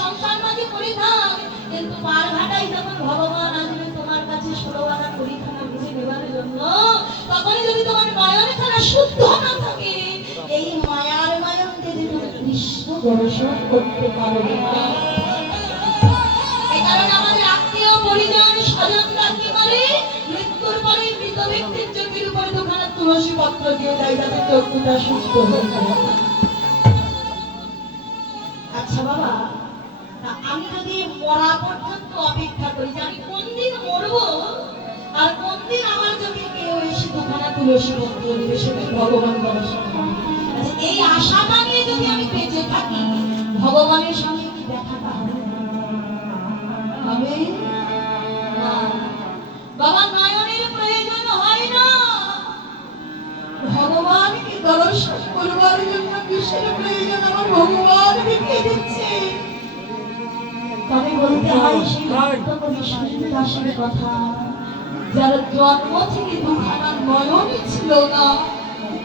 সংসার মাঝে পরিধান, কিন্তু পার ঘাটাই যখন ভগবান আসবে তোমার কাছে 16 আনা পরিধান বুঝে নেবার জন্য, তখনই যদি তোমার নয়নে খানা শুদ্ধ না থাকে, এই মায়ার মায়ন যদি তুমি কৃষ্ণ দর্শন করতে পারবে না। এই কারণে আমাদের আত্মীয় পরিজন স্বজনরা কি করে, মৃত্যুর পরে মৃত ব্যক্তির চোখের উপরে দুখানা তুলসী পত্র দিয়ে দেয় যাতে চোখটা সুস্থ হয়ে যায়। আচ্ছা বাবা, আমি যদি মরা পর্যন্ত অপেক্ষা করি যে আমি কোন দিন মরবো আর কোন দিন আমার চোখে কেউ এসে দুখানা তুলসী পত্র দেবে, সেটা ভগবান দর্শন হবে। আচ্ছা, এই আশাটা নিয়ে যদি আমি বেঁচে থাকি, ভগবানের সঙ্গে কি দেখাটা হবে? বাবা, নয়নের প্রয়োজন হয় না, ভগবানকে দর্শন করবার জন্য কিসের প্রয়োজন? আমার ভগবান দেখিয়ে দিচ্ছে। তবে বলতে হয় সেই দাসের কথা, যার জন্ম থেকে দুখানা নয়নই ছিল না,